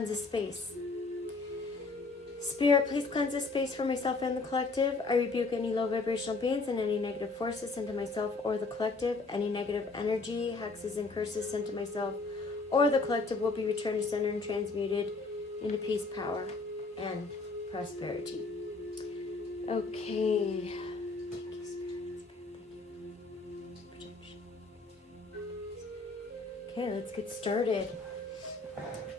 Cleanse the space. Spirit, please cleanse the space for myself and the collective. I rebuke any low vibrational beings and any negative forces sent to myself or the collective. Any negative energy, hexes, and curses sent to myself or the collective will be returned to center and transmuted into peace, power, and prosperity. Okay. Thank you, Spirit. Thank you. Okay, let's get started.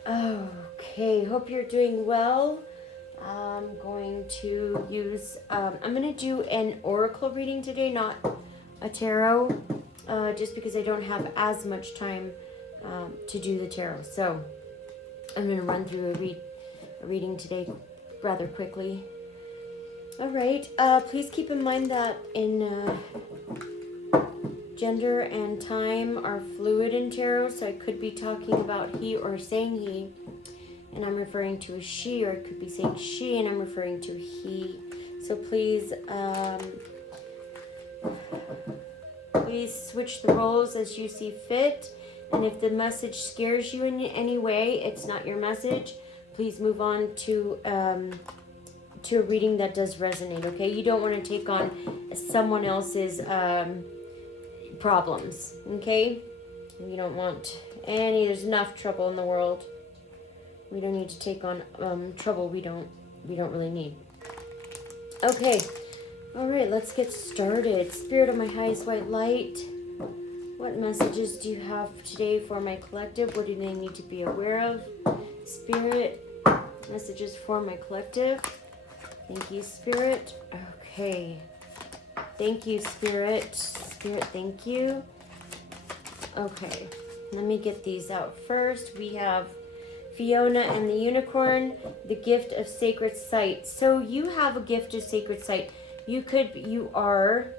Okay, hope you're doing well. I'm going to use, I'm going to do an oracle reading today, not a tarot, just because I don't have as much time to do the tarot. So I'm going to run through a reading today rather quickly. All right, please keep in mind that in gender and time are fluid in tarot, so I could be talking about he or saying he, and I'm referring to a she, or it could be saying she and I'm referring to he. So please, please switch the roles as you see fit. And if the message scares you in any way, it's not your message. Please move on to a reading that does resonate. Okay, you don't want to take on someone else's problems. Okay, you don't want any. There's enough trouble in the world. We don't need to take on trouble we don't really need. Okay. All right, let's get started. Spirit of my highest white light, what messages do you have today for my collective? What do they need to be aware of? Spirit, messages for my collective. Thank you, Spirit. Okay. Thank you, Spirit. Spirit, thank you. Okay. Let me get these out first. We have Fiona and the Unicorn, the gift of sacred sight. So you have a gift of sacred sight. You are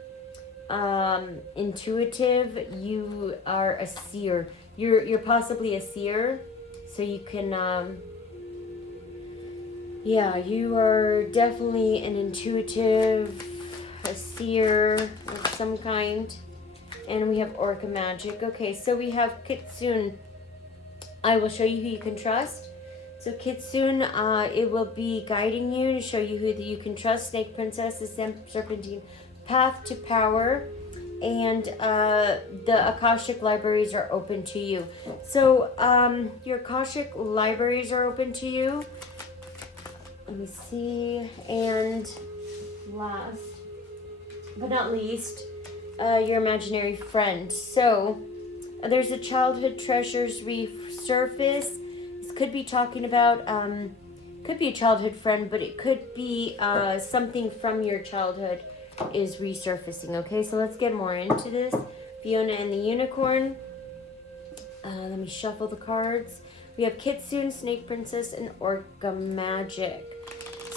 intuitive. You are a seer. You're possibly a seer. So you can, you are definitely an intuitive, a seer of some kind. And we have Orca Magic. Okay, so we have Kitsune. I will show you who you can trust. So Kitsune, it will be guiding you to show you who you can trust. Snake Princess, the Serpentine Path to Power, and the Akashic libraries are open to you. So your Akashic libraries are open to you. Let me see. And last but not least, your imaginary friend. So there's a childhood treasures resurface. This could be talking about, could be a childhood friend, but it could be something from your childhood is resurfacing. Okay, so let's get more into this. Fiona and the Unicorn. Let me shuffle the cards. We have Kitsune, Snake Princess, and Orca Magic.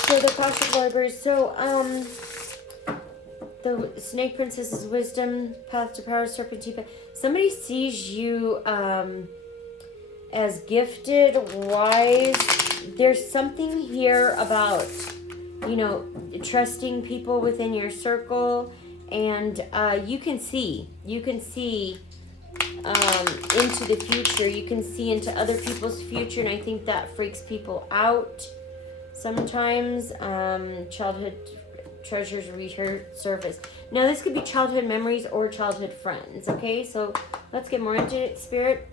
So the Akashic Library. So the Snake Princess is wisdom, path to power, serpentine. Somebody sees you as gifted, wise. There's something here about, trusting people within your circle, and you can see into the future. You can see into other people's future, and I think that freaks people out sometimes. Childhood treasures resurface. Now this could be childhood memories or childhood friends. Okay, so let's get more into it. Spirit,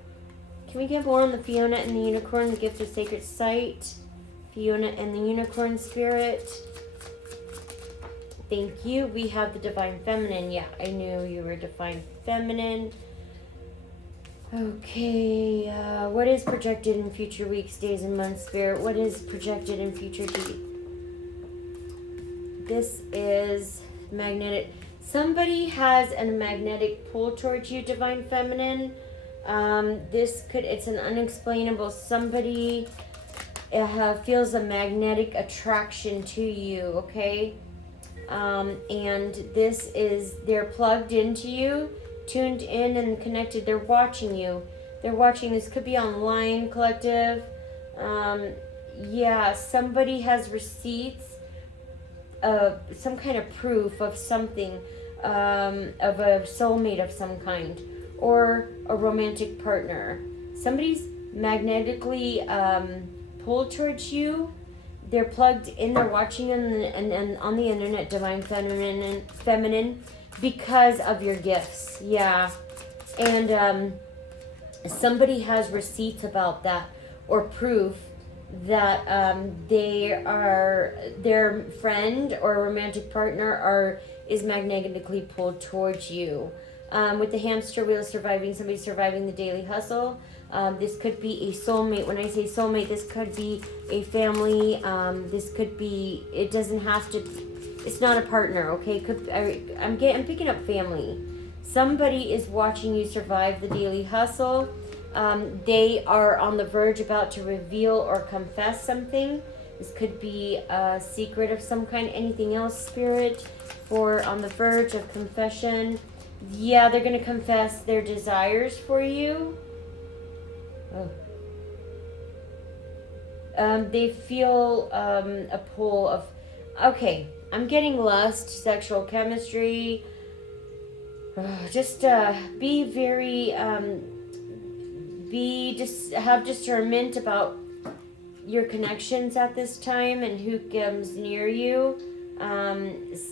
can we get more on the Fiona and the Unicorn, the gift of sacred sight? Fiona and the Unicorn, Spirit. Thank you. We have the Divine Feminine. Yeah, I knew you were Divine Feminine. Okay, what is projected in future weeks, days, and months, Spirit? What is projected in future days? This is magnetic. Somebody has a magnetic pull towards you, Divine Feminine. It's an unexplainable, somebody feels a magnetic attraction to you, okay? And this is, they're plugged into you, tuned in and connected. They're watching you. They're watching. This could be online, collective. Somebody has receipts, some kind of proof of something, of a soulmate of some kind, or a romantic partner. Somebody's magnetically pulled towards you. They're plugged in. They're watching on the internet, Divine Feminine, because of your gifts. Yeah, and somebody has receipts about that or proof that their friend or romantic partner is magnetically pulled towards you. With the hamster wheel surviving, somebody surviving the daily hustle. This could be a soulmate. When I say soulmate, this could be a family. This could be. It doesn't have to. It's not a partner. Okay. I'm picking up family. Somebody is watching you survive the daily hustle. They are on the verge about to reveal or confess something. This could be a secret of some kind. Anything else, Spirit? For on the verge of confession. Yeah, they're going to confess their desires for you. Oh. They feel a pull of... Okay, I'm getting lust, sexual chemistry. Just be very... have discernment about your connections at this time and who comes near you.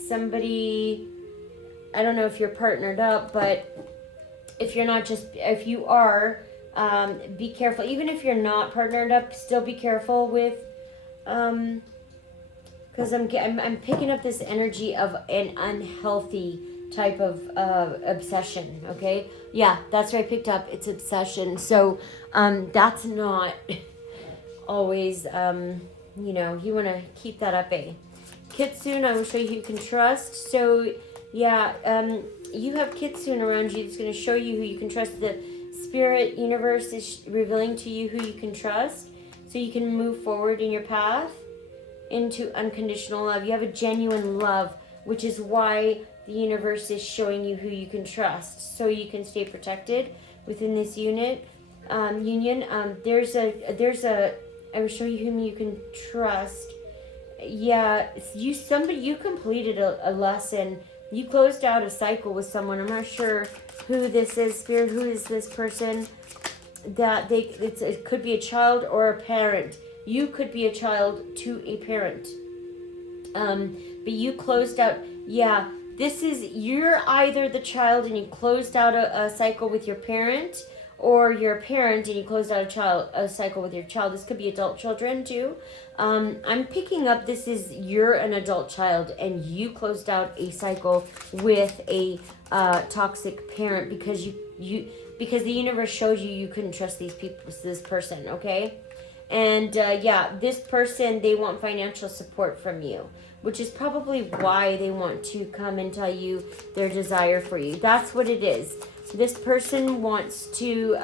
Somebody... I don't know if you're partnered up, but if you're not, if you are, be careful. Even if you're not partnered up, still be careful with, because I'm picking up this energy of an unhealthy type of obsession. Okay, yeah, that's what I picked up. It's obsession. So that's not always, you want to keep that up. Kitsune, I will show you who you can trust. So. Yeah, you have Kitsune around you that's going to show you who you can trust. The spirit universe is revealing to you who you can trust so you can move forward in your path into unconditional love. You have a genuine love, which is why the universe is showing you who you can trust so you can stay protected within this union. I will show you whom you can trust. Yeah, you completed a lesson. You closed out a cycle with someone. I'm not sure who this is, Spirit. Who is this person? It could be a child or a parent. You could be a child to a parent. But you closed out. Yeah, you're either the child and you closed out a cycle with your parent, or you're a parent and you closed out a cycle with your child. This could be adult children too. I'm picking up you're an adult child and you closed out a cycle with a toxic parent because because the universe showed you couldn't trust this person, okay? And this person, they want financial support from you, which is probably why they want to come and tell you their desire for you. That's what it is. This person wants to,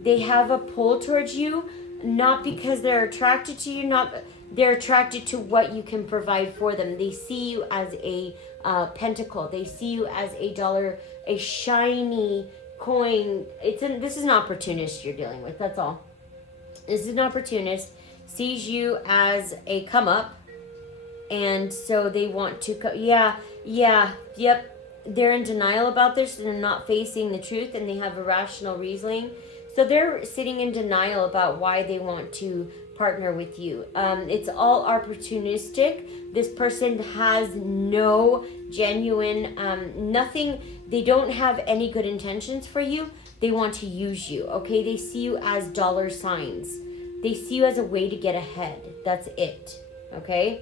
they have a pull towards you, not because they're attracted to you, they're attracted to what you can provide for them. They see you as a pentacle. They see you as a dollar, a shiny coin. This is an opportunist you're dealing with, that's all. This is an opportunist, sees you as a come up, and so they want to, yep. They're in denial about this, and they're not facing the truth, and they have irrational reasoning. So they're sitting in denial about why they want to partner with you. It's all opportunistic. This person has no genuine, nothing. They don't have any good intentions for you. They want to use you, okay? They see you as dollar signs. They see you as a way to get ahead. That's it, okay?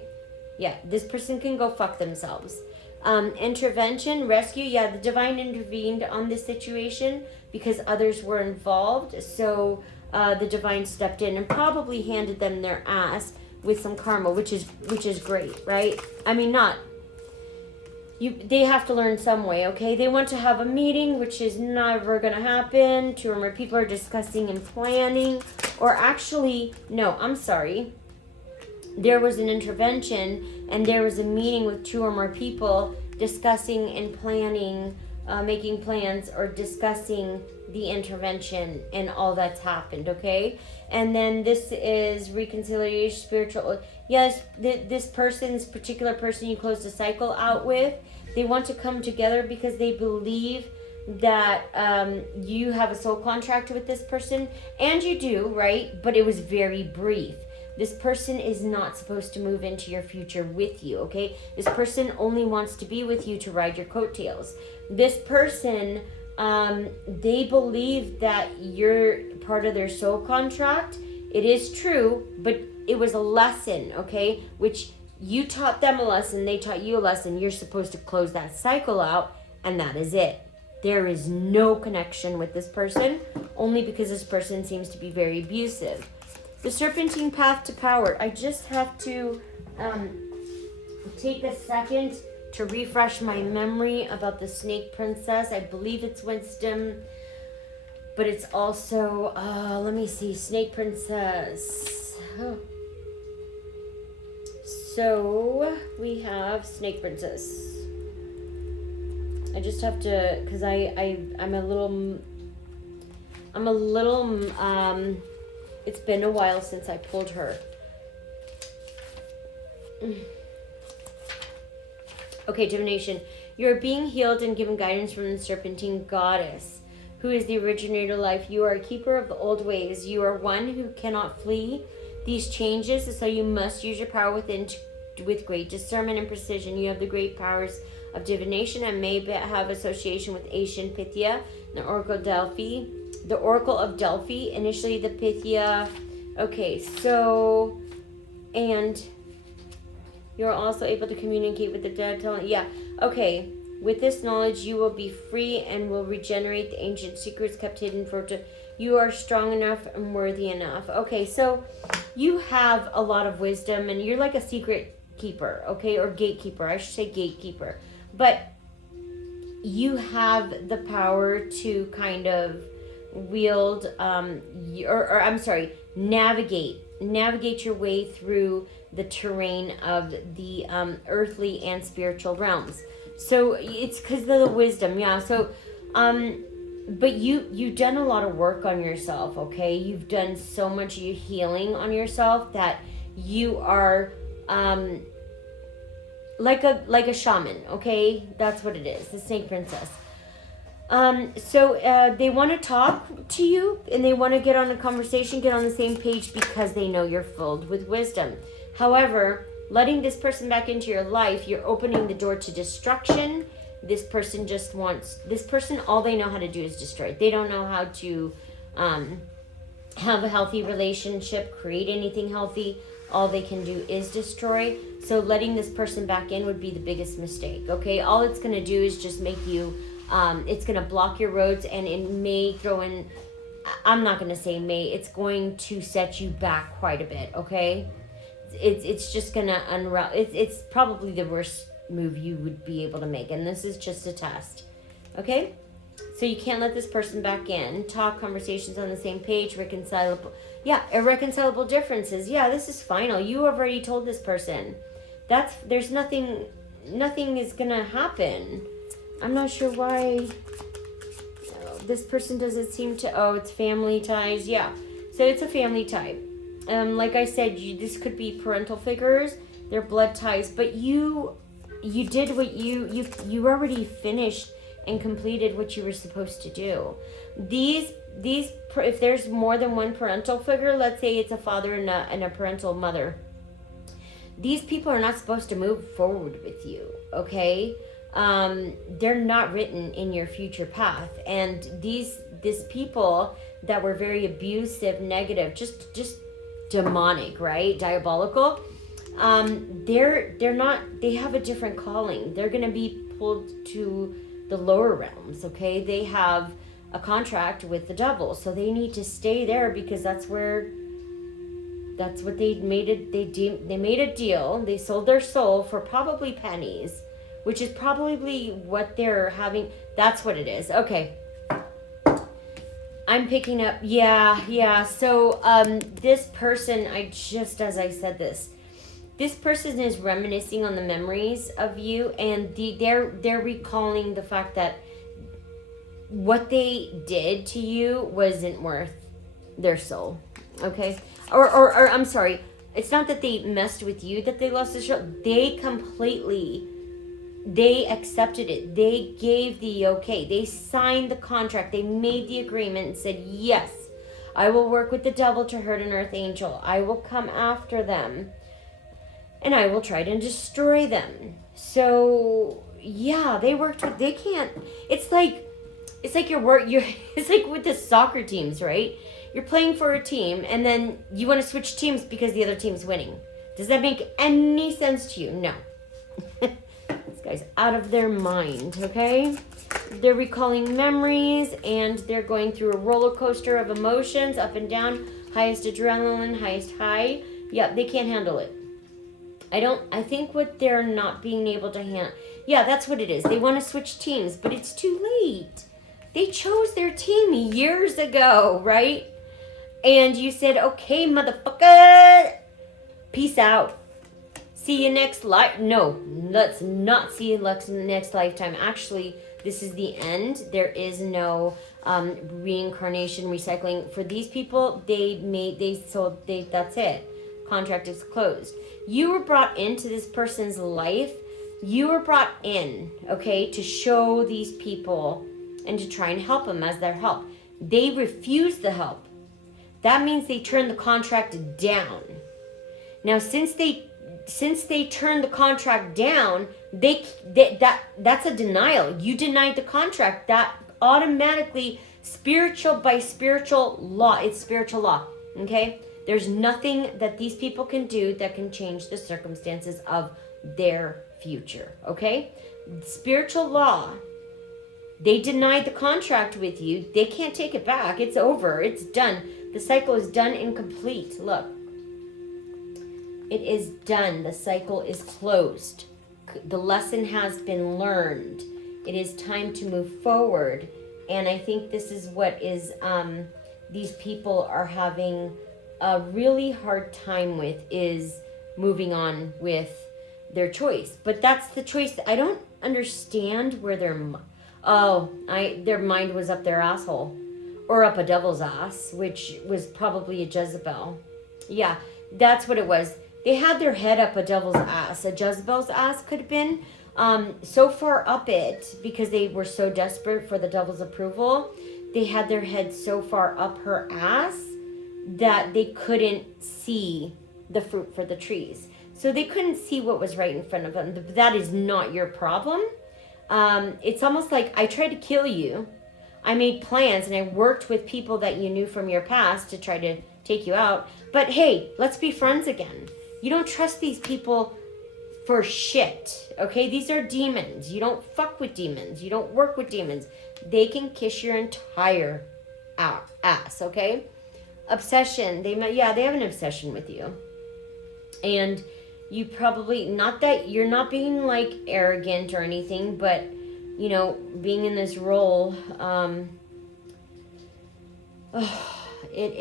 Yeah, this person can go fuck themselves. Intervention, rescue. Yeah, the divine intervened on this situation because others were involved. So the divine stepped in and probably handed them their ass with some karma, which is great, right? I mean, they have to learn some way, okay? They want to have a meeting, which is never going to happen. 2 or more people are discussing and planning. Or actually, no, I'm sorry. There was an intervention and there was a meeting with 2 or more people discussing and planning, making plans or discussing the intervention and all that's happened, okay? And then this is reconciliation, spiritual. Yes, this particular person you closed a cycle out with, they want to come together because they believe that you have a soul contract with this person, and you do, right? But it was very brief. This person is not supposed to move into your future with you, okay? This person only wants to be with you to ride your coattails. This person, they believe that you're part of their soul contract. It is true, but it was a lesson, okay? Which you taught them a lesson, they taught you a lesson. You're supposed to close that cycle out, and that is it. There is no connection with this person, only because this person seems to be very abusive. The serpentine path to power. I just have to take a second to refresh my memory about the snake princess. I believe it's wisdom, but it's also, let me see, snake princess. Oh. So we have snake princess. I just have to, because I'm a little, it's been a while since I pulled her. Okay, divination. You are being healed and given guidance from the serpentine goddess, who is the originator of life. You are a keeper of the old ways. You are one who cannot flee these changes, so you must use your power within with great discernment and precision. You have the great powers of divination and may have association with Asian Pythia, the Oracle of Delphi. The Oracle of Delphi, initially the Pythia. Okay, so, and you're also able to communicate with the dead. Yeah, okay. With this knowledge, you will be free and will regenerate the ancient secrets kept hidden for. You are strong enough and worthy enough. Okay, so you have a lot of wisdom, and you're like a secret keeper, okay, or gatekeeper. I should say gatekeeper, but you have the power to kind of wield, navigate your way through the terrain of the earthly and spiritual realms. So it's because of the wisdom, yeah. So, but you've done a lot of work on yourself, okay? You've done so much healing on yourself that you are like a shaman, okay? That's what it is, the snake princess. So they want to talk to you and they want to get on a conversation, get on the same page because they know you're filled with wisdom. However, letting this person back into your life, you're opening the door to destruction. This person all they know how to do is destroy. They don't know how to have a healthy relationship, create anything healthy. All they can do is destroy. So letting this person back in would be the biggest mistake, okay? All it's going to do is just make you, it's going to block your roads, and it may throw in, I'm not going to say may, it's going to set you back quite a bit, okay? It's just going to unravel. It's probably the worst move you would be able to make, and this is just a test, okay? So you can't let this person back in. Talk, conversations on the same page, irreconcilable differences. Yeah, this is final. You have already told this person. There's nothing is gonna happen. I'm not sure why this person doesn't seem to, it's family ties. Yeah, so it's a family tie. Like I said, this could be parental figures, they're blood ties, but you did what you already finished and completed what you were supposed to do. These if there's more than one parental figure, let's say it's a father and a parental mother, these people are not supposed to move forward with you, okay? They're not written in your future path, and these people that were very abusive, negative, just demonic, right? Diabolical. They're not, they have a different calling. They're going to be pulled to the lower realms, okay? They have a contract with the devil, so they need to stay there because that's what they made it. They made a deal. They sold their soul for probably pennies, which is probably what they're having. That's what it is. Okay. I'm picking up. Yeah. So, this person, as I said this person is reminiscing on the memories of you, and they're recalling the fact that what they did to you wasn't worth their soul. Okay? Or I'm sorry. It's not that they messed with you, that they lost the soul. They accepted it. They gave the okay. They signed the contract. They made the agreement and said, yes, I will work with the devil to hurt an earth angel. I will come after them and I will try to destroy them. So yeah, they can't, it's like it's like it's like with the soccer teams, right? You're playing for a team and then you want to switch teams because the other team's winning. Does that make any sense to you? No. This guy's out of their mind, okay? They're recalling memories and they're going through a roller coaster of emotions, up and down, highest adrenaline, highest high. Yep, they can't handle it. I think what they're not being able to handle, yeah, that's what it is. They want to switch teams, but it's too late. They chose their team years ago, right? And you said, okay, motherfucker, peace out. See you next life. No, let's not see you next lifetime. Actually, this is the end. There is no reincarnation, recycling. For these people, that's it. Contract is closed. You were brought into this person's life. You were brought in, okay, to show these people and to try and help them as their help. They refused the help. That means they turned the contract down. Now, since they turned the contract down, that's a denial. You denied the contract. That automatically, by spiritual law, it's spiritual law, okay? There's nothing that these people can do that can change the circumstances of their future, okay? Spiritual law, they denied the contract with you. They can't take it back. It's over. It's done. The cycle is done and complete. Look. It is done. The cycle is closed. The lesson has been learned. It is time to move forward. And I think this is what is these people are having a really hard time with, is moving on with their choice. But that's the choice. I don't understand where their mind was up their asshole, or up a devil's ass, which was probably a Jezebel. Yeah, that's what it was. They had their head up a devil's ass. A Jezebel's ass could have been so far up it, because they were so desperate for the devil's approval. They had their head so far up her ass that they couldn't see the fruit for the trees. So they couldn't see what was right in front of them. That is not your problem. It's almost like I tried to kill you. I made plans and I worked with people that you knew from your past to try to take you out. But hey, let's be friends again. You don't trust these people for shit, okay? These are demons. You don't fuck with demons. You don't work with demons. They can kiss your entire ass, okay? Obsession. They have an obsession with you. And you probably, not that you're not being like arrogant or anything, but you know, being in this role, it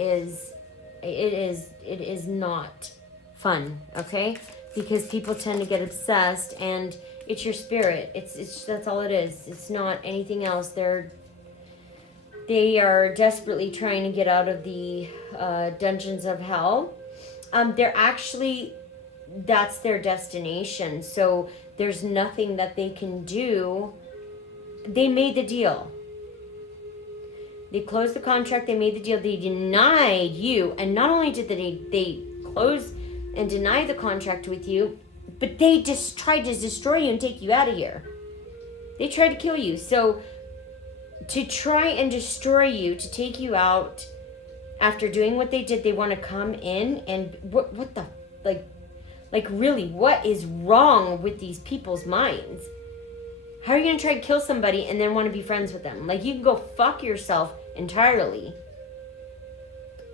is not fun, okay? Because people tend to get obsessed, and it's your spirit. It's that's all it is. It's not anything else. They are desperately trying to get out of the dungeons of hell. They're actually, that's their destination. So there's nothing that they can do. They made the deal. They closed the contract. They made the deal. They denied you. And not only did they close and deny the contract with you, but they just tried to destroy you and take you out of here. They tried to kill you. So to try and destroy you, to take you out, after doing what they did, they want to come in and what the, like really, what is wrong with these people's minds? How are you going to try to kill somebody and then want to be friends with them? Like, you can go fuck yourself entirely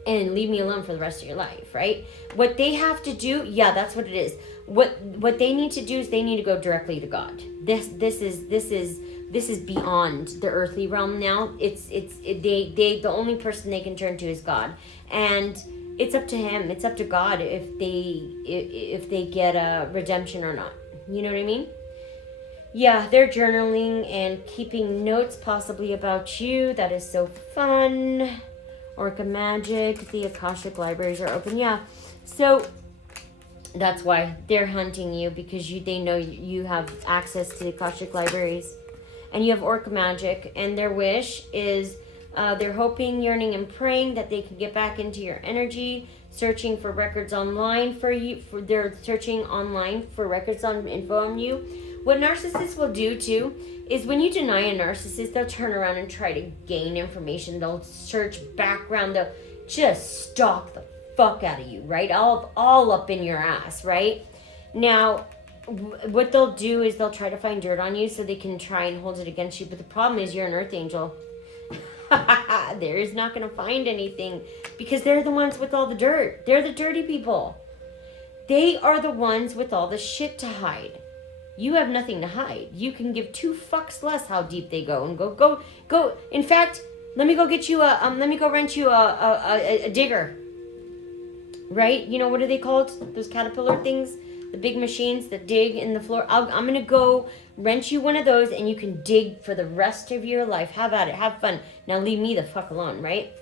and leave me alone for the rest of your life, right? What they have to do, yeah, that's what it is. What they need to do is they need to go directly to God. This is beyond the earthly realm now. The only person they can turn to is God, and it's up to Him. It's up to God if they get a redemption or not. You know what I mean? Yeah, they're journaling and keeping notes possibly about you. That is so fun. Orca Magic, the Akashic Libraries are open. Yeah, so that's why they're hunting you, because they know you have access to the Akashic Libraries. And you have Orca Magic, and their wish is They're hoping, yearning, and praying that they can get back into your energy, searching for records online for you. They're searching online for records on info on you. What narcissists will do too is when you deny a narcissist, they'll turn around and try to gain information. They'll search background. They'll just stalk the fuck out of you, right? All up in your ass, right? Now, what they'll do is they'll try to find dirt on you so they can try and hold it against you. But the problem is you're an earth angel. They're not going to find anything because they're the ones with all the dirt. They're the dirty people. They are the ones with all the shit to hide. You have nothing to hide. You can give 2 fucks less how deep they go and go. In fact, let me go get you let me go rent you a digger. Right? You know, what are they called? Those caterpillar things? The big machines that dig in the floor. I'm going to go rent you one of those and you can dig for the rest of your life. Have at it. Have fun. Now leave me the fuck alone, right?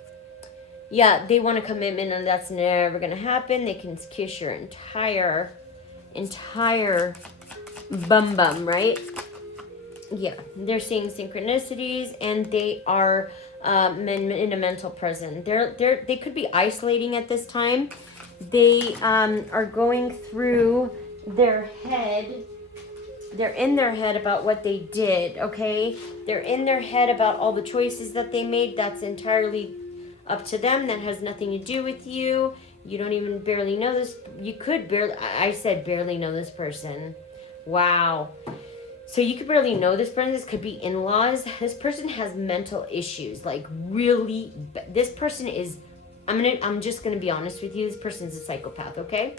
Yeah, they want a commitment and that's never going to happen. They can kiss your entire bum, right? Yeah, they're seeing synchronicities and they are in a mental prison. They could be isolating at this time. They are going through their head. They're in their head about what they did, okay? They're in their head about all the choices that they made. That's entirely up to them. That has nothing to do with you. You don't even barely know this. You could barely, I said barely know this person. Wow. So you could barely know this person. This could be in-laws. This person has mental issues. Like really, this person is, I'm just going to be honest with you. This person's a psychopath, okay?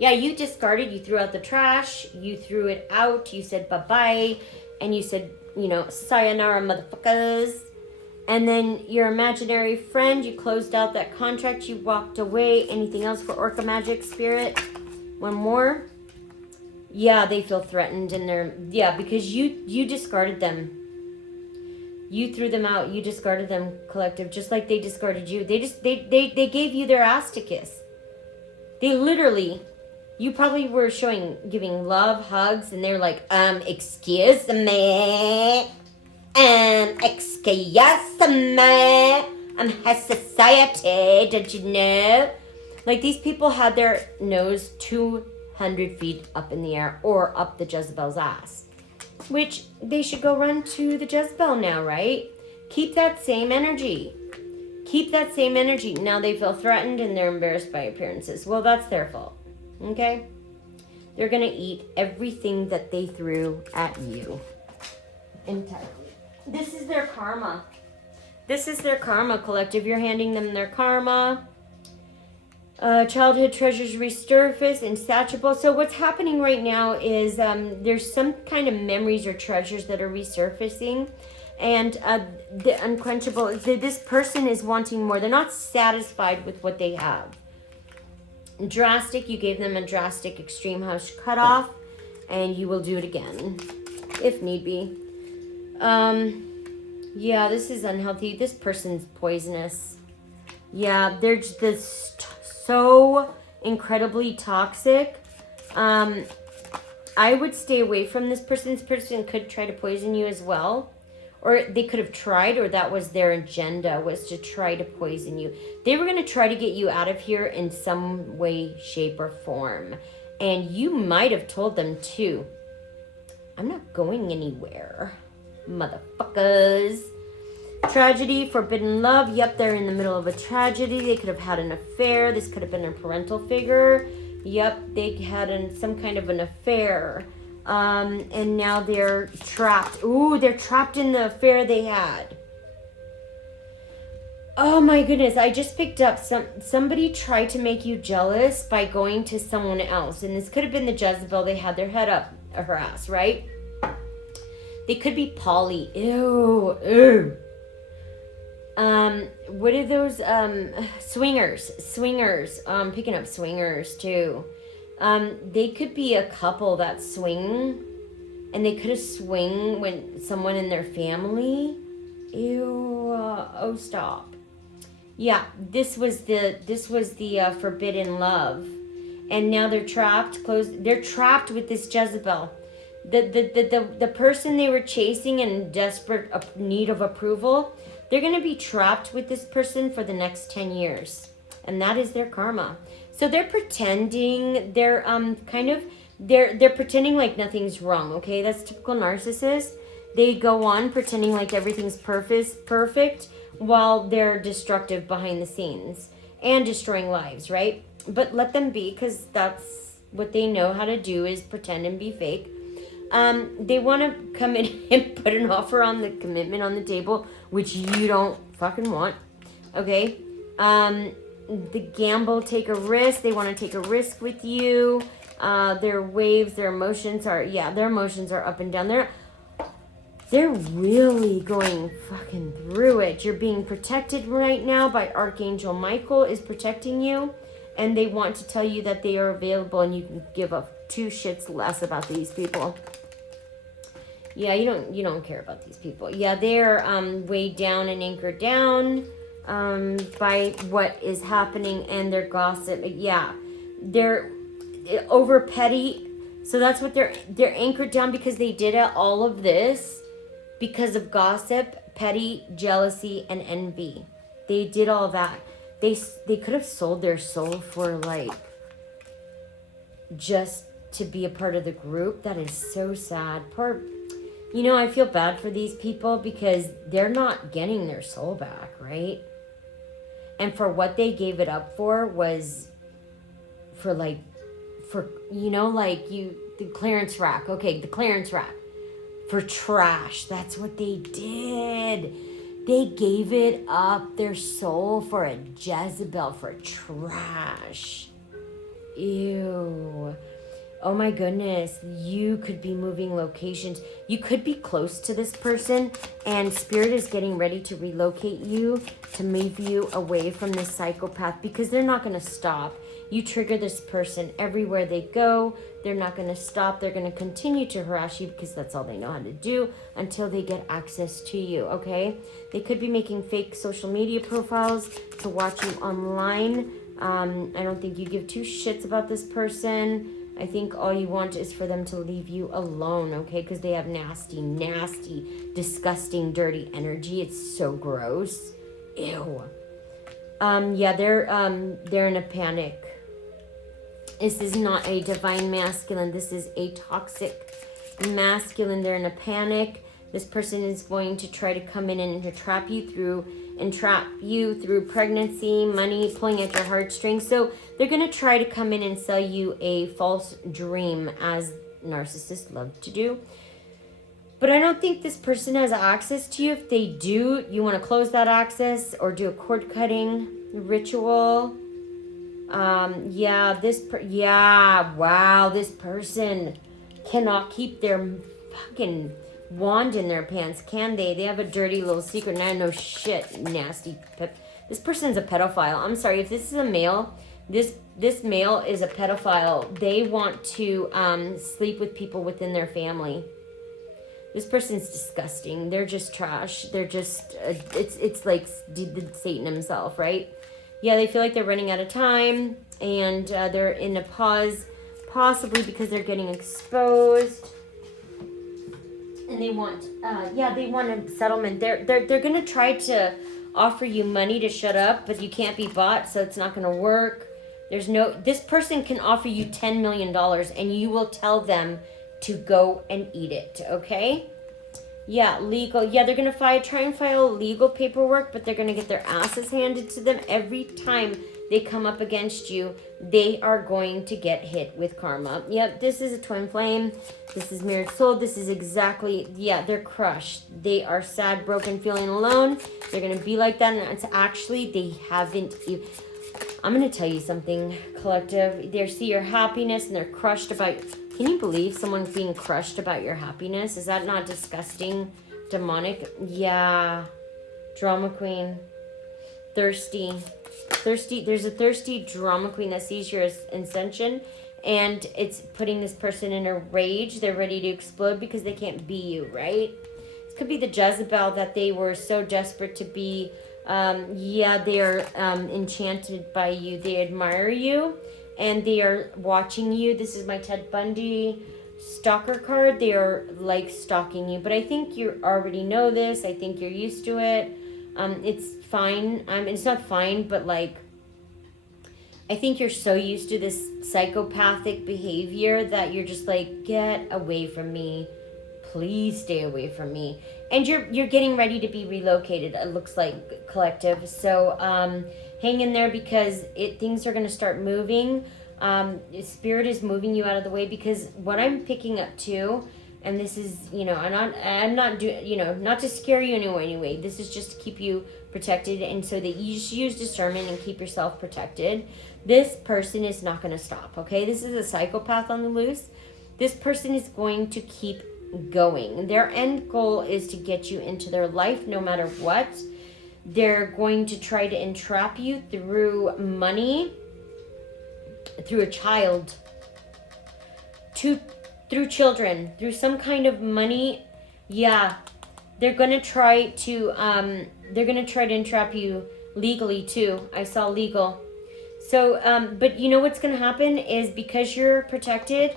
Yeah, you discarded, you threw out the trash, you threw it out, you said bye-bye, and you said, sayonara, motherfuckers. And then your imaginary friend, you closed out that contract, you walked away. Anything else for Orca Magic Spirit? One more. Yeah, they feel threatened and because you discarded them. You threw them out, you discarded them, collective, just like they discarded you. They gave you their ass to kiss. They literally, you probably were giving love, hugs, and they're like, excuse me. Excuse me. I'm high society, did you know? Like these people had their nose 200 feet up in the air or up the Jezebel's ass. Which they should go run to the Jezebel now, right? Keep that same energy. Keep that same energy. Now they feel threatened and they're embarrassed by appearances. Well, that's their fault. Okay? They're going to eat everything that they threw at you. Entirely. This is their karma. This is their karma, collective. You're handing them their karma. Childhood treasures resurface, insatiable. So what's happening right now is there's some kind of memories or treasures that are resurfacing. And the unquenchable, this person is wanting more. They're not satisfied with what they have. Drastic, you gave them a drastic extreme hush cutoff. And you will do it again, if need be. Yeah, this is unhealthy. This person's poisonous. Yeah, they're just so incredibly toxic. I would stay away from this person. This person could try to poison you as well. Or they could have tried, or that was their agenda, was to try to poison you. They were going to try to get you out of here in some way, shape, or form. And you might have told them too, I'm not going anywhere, motherfuckers. Tragedy, forbidden love. Yep, they're in the middle of a tragedy. They could have had an affair. This could have been a parental figure. Yep, they had some kind of an affair. And now they're trapped. Ooh, they're trapped in the affair they had. Oh my goodness, I just picked up somebody tried to make you jealous by going to someone else. And this could have been the Jezebel. They had their head up her ass, right? They could be poly. Ew. What are those, swingers, picking up swingers too. They could be a couple that swing, and they could have swing when someone in their family. Ew, oh stop. Yeah, this was the forbidden love. And now they're trapped, they're trapped with this Jezebel. The person they were chasing in desperate need of approval, They're going to be trapped with this person for the next 10 years. And that is their karma. So they're pretending, they're they're pretending like nothing's wrong, okay? That's typical narcissists. They go on pretending like everything's perfect while they're destructive behind the scenes and destroying lives, right? But let them be, because that's what they know how to do, is pretend and be fake. They want to come in and put an offer on the commitment on the table, which you don't fucking want, okay? The gamble, take a risk. They want to take a risk with you. Their waves, their emotions are up and down. They're really going fucking through it. You're being protected right now by Archangel Michael is protecting you. And they want to tell you that they are available and you can give up 2 shits less about these people. Yeah, you don't care about these people. Yeah, they're weighed down and anchored down by what is happening and their gossip. Yeah, they're over petty. So that's what they're anchored down, because they did all of this because of gossip, petty, jealousy, and envy. They did all that. They could have sold their soul for like just to be a part of the group. That is so sad. I feel bad for these people because they're not getting their soul back, right? And for what they gave it up for was the clearance rack. Okay, the clearance rack. For trash. That's what they did. They gave it up, their soul, for a Jezebel, for trash. Ew. Oh my goodness. You could be moving locations. You could be close to this person, and Spirit is getting ready to relocate you, to move you away from this psychopath, because they're not going to stop. You trigger this person everywhere they go. They're not going to stop. They're going to continue to harass you because that's all they know how to do until they get access to you, okay? They could be making fake social media profiles to watch you online. I don't think you give 2 shits about this person. I think all you want is for them to leave you alone, okay? Because they have nasty, nasty, disgusting, dirty energy. It's so gross. Ew. They're in a panic. This is not a divine masculine. This is a toxic masculine. They're in a panic. This person is going to try to come in and entrap you through pregnancy, money, pulling at your heartstrings. So they're going to try to come in and sell you a false dream, as narcissists love to do. But I don't think this person has access to you. If they do, you want to close that access or do a cord cutting ritual. This person cannot keep their fucking wand in their pants, can they? They have a dirty little secret. And I know shit, nasty. This person's a pedophile. I'm sorry, if this is a male, this male is a pedophile. They want to sleep with people within their family. This person's disgusting. They're just trash. They're just, it's like Satan himself, right? Yeah, they feel like they're running out of time, and they're in a pause, possibly because they're getting exposed. And they want, they want a settlement. They're gonna try to offer you money to shut up, but you can't be bought, so it's not gonna work. This person can offer you $10 million, and you will tell them to go and eat it, okay? Yeah, legal. Yeah, they're going to try and file legal paperwork, but they're going to get their asses handed to them every time they come up against you. They are going to get hit with karma. Yep, this is a twin flame. This is mirrored soul. This is exactly, they're crushed. They are sad, broken, feeling alone. They're going to be like that, and it's actually, they haven't even... I'm going to tell you something, collective. They see your happiness, and they're crushed about... Can you believe someone's being crushed about your happiness? Is that not disgusting? Demonic? Yeah. Drama queen. Thirsty. There's a thirsty drama queen that sees your ascension, and it's putting this person in a rage. They're ready to explode because they can't be you, right? This could be the Jezebel that they were so desperate to be. They are enchanted by you. They admire you. And they are watching you. This is my Ted Bundy stalker card. They are like stalking you. But I think you already know this. I think you're used to it. It's fine. It's not fine, but like, I think you're so used to this psychopathic behavior that you're just like, get away from me. Please stay away from me. And you're getting ready to be relocated, it looks like, collective. So hang in there, because things are going to start moving. Spirit is moving you out of the way, because what I'm picking up too, and this is, I'm not doing, not to scare you anyway. This is just to keep you protected, and so that you just use discernment and keep yourself protected. This person is not going to stop, okay? This is a psychopath on the loose. This person is going to keep going. Their end goal is to get you into their life no matter what. They're going to try to entrap you through money, through a child, through children, through some kind of money. Yeah, they're gonna try to entrap you legally too. I saw legal. So, but you know what's gonna happen is, because you're protected,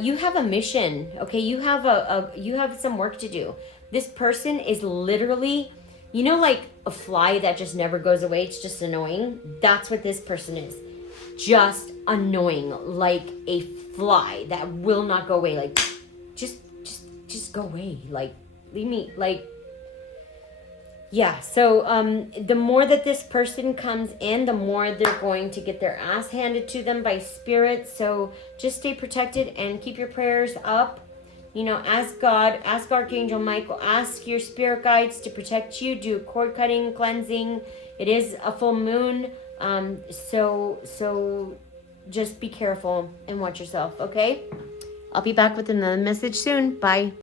you have a mission. Okay, you have some work to do. This person is literally, like a fly that just never goes away. It's just annoying. That's what this person is. Just annoying, like a fly that will not go away. Like, just go away. Like, leave me. Like, yeah. So the more that this person comes in, the more they're going to get their ass handed to them by spirit. So just stay protected and keep your prayers up. Ask God, ask Archangel Michael, ask your spirit guides to protect you. Do cord cutting, cleansing. It is a full moon. So just be careful and watch yourself, okay? I'll be back with another message soon. Bye.